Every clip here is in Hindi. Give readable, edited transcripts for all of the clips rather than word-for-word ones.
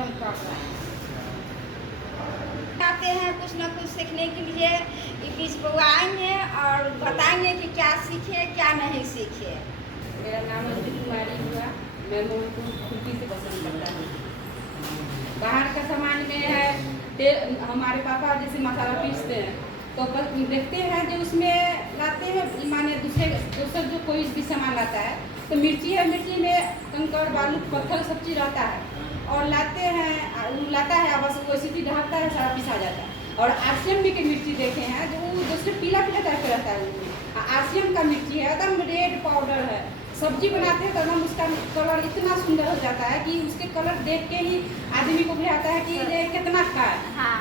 हम कर रहे हैं। आते हैं कुछ न कुछ सीखने के लिए, ये बीच बउआ आएंगे और बताएंगे कि क्या सीखे क्या नहीं सीखे। मेरा नाम अंजलि कुमारी हुआ। मैं मोहनपुर खुर्पी से पसंद करता हूँ। बाहर का सामान में है हमारे पापा जैसे मसाला पीसते हैं तो देखते हैं जो उसमें लाते हैं, माने दूसरे जो कोई भी सामान लाता है तो मिर्ची है, मिर्ची में कंकड़ बालू पत्थर सब चीज़ रहता है और लाता है बस वो सीटी ढकता है, सारा पिसा जाता है। और आरसीएम की मिर्ची देखे हैं जो दूसरे पीला पीला टाइप का रहता है। आरसीएम का मिर्ची है एकदम रेड पाउडर है, सब्जी बनाते हैं तो एकदम उसका कलर इतना सुंदर हो जाता है कि उसके कलर देख के ही आदमी को भी आता है कि ये कितना का है। हाँ,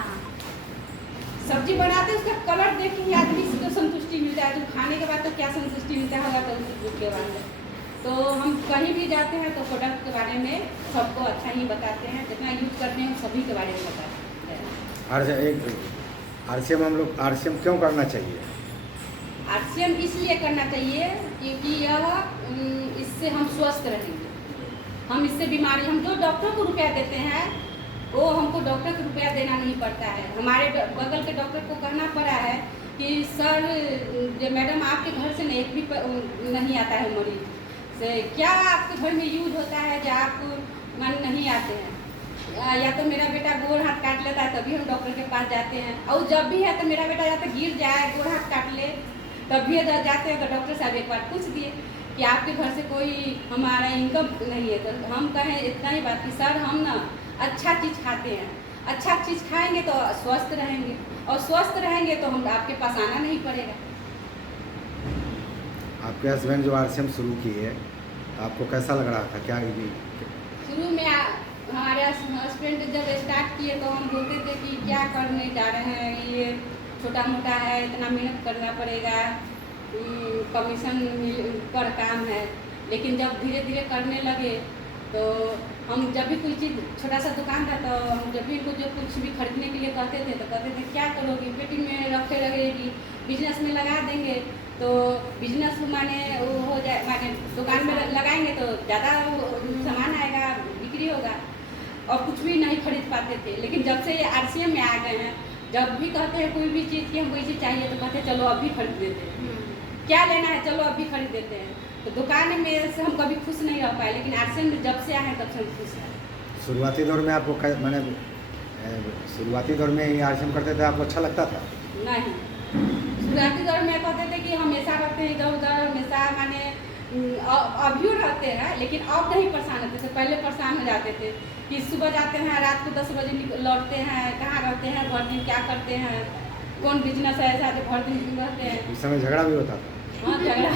सब्जी बनाते हैं उसका कलर देख के ही आदमी को संतुष्टि मिलता है, तो खाने के बाद तो क्या संतुष्टि मिलता होगा तो उसके बाद में। तो हम कहीं भी जाते हैं तो प्रोडक्ट के बारे में सबको अच्छा ही बताते हैं, जितना यूज करते हैं सभी के बारे में बताते हैं। आरसीएम हम लोग आरसीएम क्यों करना चाहिए? आरसीएम इसलिए करना चाहिए क्योंकि इससे हम स्वस्थ रहेंगे। हम इससे बीमारी, हम जो डॉक्टर को रुपया देते हैं वो हमको डॉक्टर को रुपया देना नहीं पड़ता है। हमारे बगल के डॉक्टर को कहना पड़ा है कि सर मैडम आपके घर से एक भी नहीं आता है मरीज से, क्या आपके घर में यूज होता है जो आप मन नहीं आते हैं? या तो मेरा बेटा गोड़ हाथ काट लेता है तभी हम डॉक्टर के पास जाते हैं, और जब भी है तो मेरा बेटा या तो गिर जाए गोड़ हाथ काट ले तब भी जाते हैं तो डॉक्टर साहब एक बार पूछ दिए कि आपके घर से कोई हमारा इनकम नहीं है। तो हम कहें इतना ही बात कि सर हम ना अच्छा चीज़ खाते हैं, अच्छा चीज़ खाएंगे तो स्वस्थ रहेंगे, और स्वस्थ रहेंगे तो हम आपके पास आना नहीं पड़ेगा। आपके हस्बैंड जो आरसीएम शुरू की है आपको कैसा लग रहा था? क्या शुरू में हमारे हस्बैंड जब स्टार्ट किए तो हम बोलते थे कि क्या करने जा रहे हैं, ये छोटा मोटा है, इतना मेहनत करना पड़ेगा, कमीशन पर काम है। लेकिन जब धीरे धीरे करने लगे तो हम जब भी कोई चीज़, छोटा सा दुकान था तो हम जब भी इनको जो कुछ भी खरीदने के लिए कहते थे तो कहते थे क्या करोगी, पेटी में रखे रहेगी, बिजनेस में लगा देंगे तो बिजनेस माने वो हो जाए, माने दुकान में लगाएंगे तो ज़्यादा सामान आएगा, बिक्री होगा, और कुछ भी नहीं खरीद पाते थे। लेकिन जब से ये आरसीएम में आ गए हैं, जब भी कहते हैं कोई भी चीज़ की हम कोई चीज़ चाहिए तो कहते हैं चलो अभी खरीद देते हैं, क्या लेना है चलो अभी खरीद देते हैं। तो दुकान में से हम कभी खुश नहीं रह पाए, लेकिन आरसीएम में जब से आए हैं तब से हम खुश हैं। शुरुआती दौर में आपको मैंने शुरुआती दौर में ही आरसीएम करते थे, आपको अच्छा लगता था? नहीं, शुरुआती दौर में कहते थे कि हमेशा रहते हैं इधर उधर, हमेशा माने अभी रहते हैं, लेकिन अब नहीं परेशान होते थे। पहले परेशान हो जाते थे कि सुबह जाते हैं रात को 10 बजे लौटते हैं, कहाँ रहते हैं, भर दिन क्या करते हैं, कौन बिजनेस है ऐसा जो भर दिन रहते हैं। उस समय झगड़ा भी होता था? हाँ, झगड़ा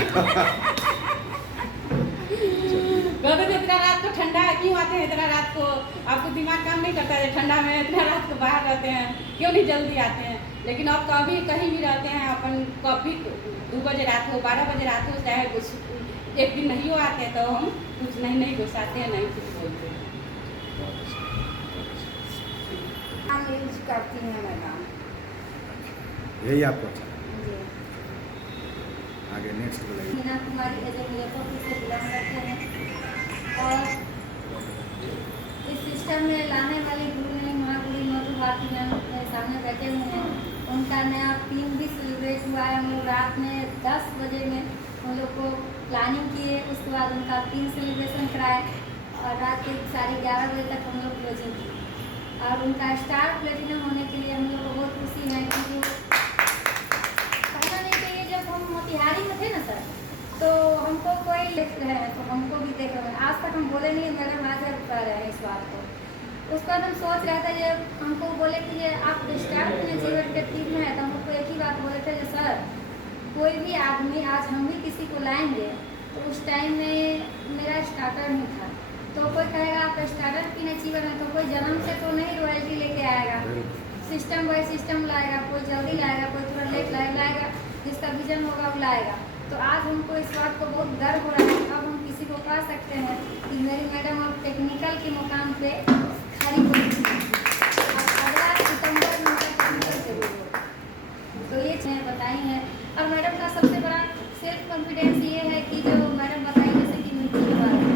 कहते थे इतना रात को ठंडा है क्यों आते हैं, इतना रात को आपको दिमाग काम नहीं करता है, ठंडा में इतना रात को बाहर रहते हैं, क्यों नहीं जल्दी आते हैं। लेकिन अब कभी कहीं भी रहते हैं अपन, कभी 2 बजे रात हो, 12 बजे रात हो, चाहे कुछ एक दिन नहीं हो आते तो हम कुछ नहीं घुसाते हैं, नहीं कुछ बोलते हैं। हम यूज करती हैं मैडम। यही आपको अच्छा जी। आगे नेक्स्ट बोलिए। मीना कुमारी है जो मुजफ्फरपुर से बिलोंग करते हैं, और इस सिस्टम में लाने वाली गुरु महागुरु मधु भारती मैम अपने सामने बैठे हुए हैं। उनका नया 3 भी सेलिब्रेट हुआ है। हम लोग रात में 10 बजे में हम लोग को प्लानिंग किए, उसके बाद उनका 3 सेलिब्रेशन कराए और रात के 11:30 बजे तक हम लोग क्लोजिंग की। और उनका स्टार प्लेटिनम होने के लिए हम लोग को बहुत खुशी है, क्योंकि कहना नहीं चाहिए जब हम मोतिहारी में थे ना सर, तो हमको कोई देख रहे हैं तो हमको भी देख रहे हैं। आज तक हम बोले नहीं मैडम आज कर रहे हैं इस बात को। उसके बाद हम सोच रहे थे, ये हमको बोले कि ये आप स्टार अपने जीवन के टीम में है, तो हमको एक ही बात बोले थे कि सर कोई भी आदमी, आज हम भी किसी को लाएंगे तो उस टाइम में मेरा स्टार्टर नहीं था, तो कोई कहेगा आप स्टार्टर पीने जीवन है, तो कोई जन्म से तो नहीं रॉयल्टी लेके आएगा, सिस्टम बाय सिस्टम लाएगा, कोई जल्दी लाएगा, कोई थोड़ा लेट लाएगा, जिसका विजन होगा वो लाएगा। तो आज हमको इस बात को बहुत गर्व हो रहा है। अब हम किसी को कह सकते हैं कि मेरी मैडम अब टेक्निकल के मुकाम पे खड़ी हो चुकी है। अब अगला सितंबर में उनका टेक्निकल जरूर होगा, तो ये चीज़ें बताई हैं। और मैडम का सबसे बड़ा सेल्फ कॉन्फिडेंस ये है कि जो मैडम बताई जैसे कि मिट्टी के बारे में,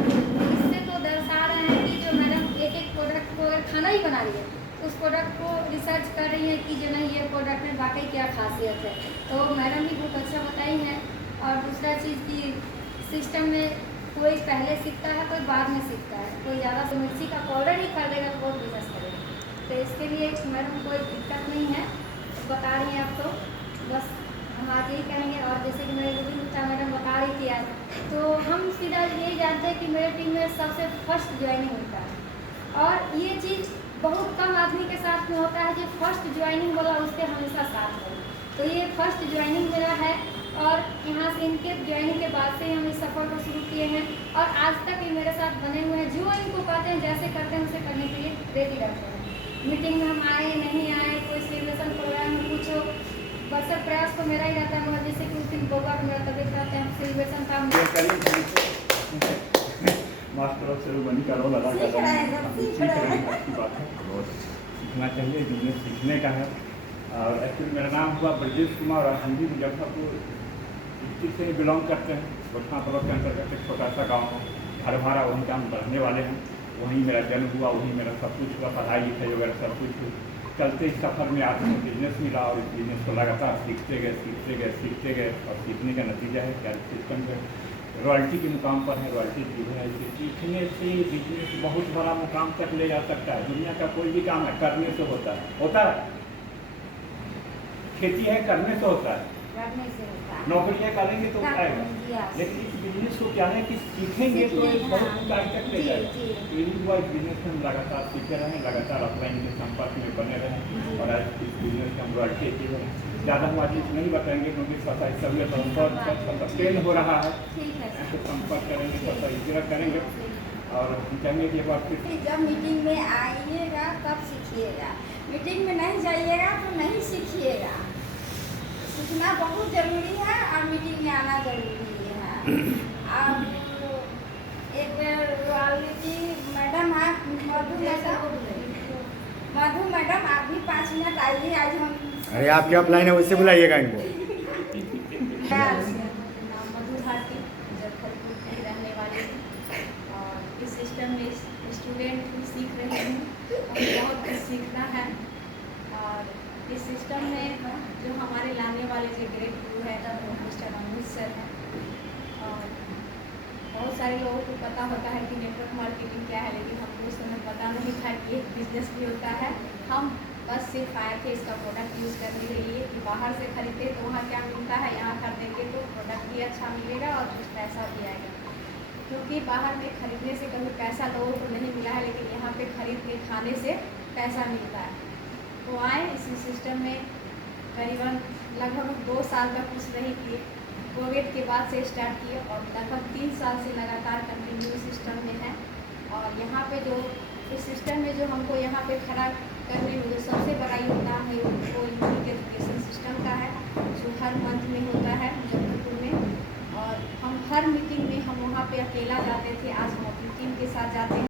इससे तो दर्शा रहे हैं कि जो मैडम एक प्रोडक्ट को अगर खाना ही बना रही है, उस प्रोडक्ट को रिसर्च कर रही है कि जो नहीं ये प्रोडक्ट में वाकई क्या खासियत है। तो मैडम भी बहुत अच्छा बताई है। और दूसरा चीज़ कि सिस्टम में कोई पहले सीखता है, कोई बाद में सीखता है, कोई ज़्यादा तो मिर्ची का पाउडर ही खरीदेगा तो बहुत बिजनेस करेगा। तो इसके लिए मैडम कोई दिक्कत नहीं है, बता रही हैं आपको। बस हम आज यही कहेंगे। और जैसे कि मेरे रूबी गुप्ता मैडम बता रही थी आज, तो हम सीधा यही जानते हैं कि मेरे टीम में सबसे फर्स्ट ज्वाइनिंग होता है। और ये चीज़ बहुत कम आदमी के साथ में होता है जो फर्स्ट ज्वाइनिंग बोला उसके हमेशा साथ हो। तो ये फर्स्ट ज्वाइनिंग मेरा है और यहाँ से इनके ज्वाइनिंग के बाद से ही हम इस सफ़र को शुरू किए हैं और आज तक ये मेरे साथ बने हुए हैं। जो इनको कहते हैं जैसे करते हैं उसे करने के लिए रेडी रहते हैं। मीटिंग में हम आए नहीं आए, कोई सेलिब्रेशन प्रोग्राम में कुछ बरसर प्रयास तो मेरा ही रहता है, मगर जैसे कि उस दिन बउआ का मेरा तबियत खराब है, हम सेलिब्रेशन का मास्टर ऑफ सेरेमनी का रोल अदा कर रहे हैं। सीख रहे हैं। अच्छी बात है, और सीखना चाहिए, बिजनेस सीखने का है। और एक्चुअली मेरा नाम हुआ ब्रजेश कुमार और हम भी मुजफ्फरपुर डिस्ट्रिक्ट से बिलोंग करते हैं। गोठा ब्लॉक के अंतर्गत एक छोटा सा गाँव है, घर हमारा वहीं का, हम रहने वाले हैं। वहीं मेरा जन्म हुआ, वहीं मेरा सब कुछ हुआ, पढ़ाई लिखाई वगैरह सब कुछ हुआ। चलते इस सफ़र में आज बिजनेस मिला और इस बिजनेस को लगातार सीखते गए और सीखने का नतीजा है क्या सिस्टम है रॉयल्टी के मुकाम पर है। रॉयल्टी जो है सीखने से बिजनेस बहुत बड़ा मुकाम तक ले जा सकता है। दुनिया का कोई भी काम है करने से होता है। खेती है करने से होता है, करने से होता है। नौकरियाँ करेंगे तो हाँ, आएगा। yes। लेकिन इस बिजनेस को क्या है कि सीखेंगे तो एक बहुत ऊंचाई तक ले जी, जाएगा। जी। तो यही हुआ, इस बिजनेस में हम लगातार सीखे रहें, लगातार अपलाइन के संपर्क में बने रहें और आज इस बिजनेस में हम रॉयल्टी अचीव हैं। ज़्यादा हम आज नहीं बताएंगे क्योंकि पता है सभी संपर्क ट्रेन हो रहा है, ठीक है सर। तो संपर्क करेंगे, पता इसी करेंगे। और हम चाहेंगे कि एक बार फिर जब मीटिंग में आइएगा तब सीखिएगा, मीटिंग में नहीं जाइएगा तो नहीं सीखिएगा। सीखना बहुत ज़रूरी है और मीटिंग में आना ज़रूरी है। अब एक रॉयल्टी मैडम है मधु मैडम, आप भी 5 मिनट आइए। आज हम अरे आपके अपलाइन है उससे बुलाइएगा इनको। नाम मधु भारती, मुजफ्फरपुर की रहने वाली हूँ और इस सिस्टम में स्टूडेंट भी सीख रहे हैं और बहुत कुछ सीखना है। और इस सिस्टम में जो हमारे लाने वाले जो ग्रेड गुरु है वो मिस्टर अमित सर हैं। और बहुत सारे लोगों को पता होता है कि नेटवर्क मार्केटिंग क्या है, लेकिन हमको उस समय पता नहीं था कि एक बिजनेस भी होता है। हम बस सिर्फ आए थे इसका प्रोडक्ट यूज़ करने के लिए कि बाहर से खरीदते तो वहाँ क्या मिलता है, यहाँ खरीदेंगे तो प्रोडक्ट भी अच्छा मिलेगा और कुछ पैसा भी आएगा। क्योंकि बाहर में खरीदने से कभी पैसा लोगों को नहीं मिला है, लेकिन यहाँ पे खरीद के खाने से पैसा मिलता है। तो आए इसी सिस्टम में करीबन लगभग 2 साल तक कुछ नहीं किए, कोविड के बाद से स्टार्ट किए और लगभग 3 साल से लगातार कंटिन्यू सिस्टम में है। और यहाँ पे जो इस सिस्टम में जो हमको यहाँ पे खड़ा करने में जो सबसे बड़ा योगदान है वो यूनिक एजुकेशन सिस्टम का है, जो हर मंथ में होता है मुजफ्फरपुर में। और हम हर मीटिंग में हम वहाँ पे अकेला जाते थे, आज हम अपनी टीम के साथ जाते हैं।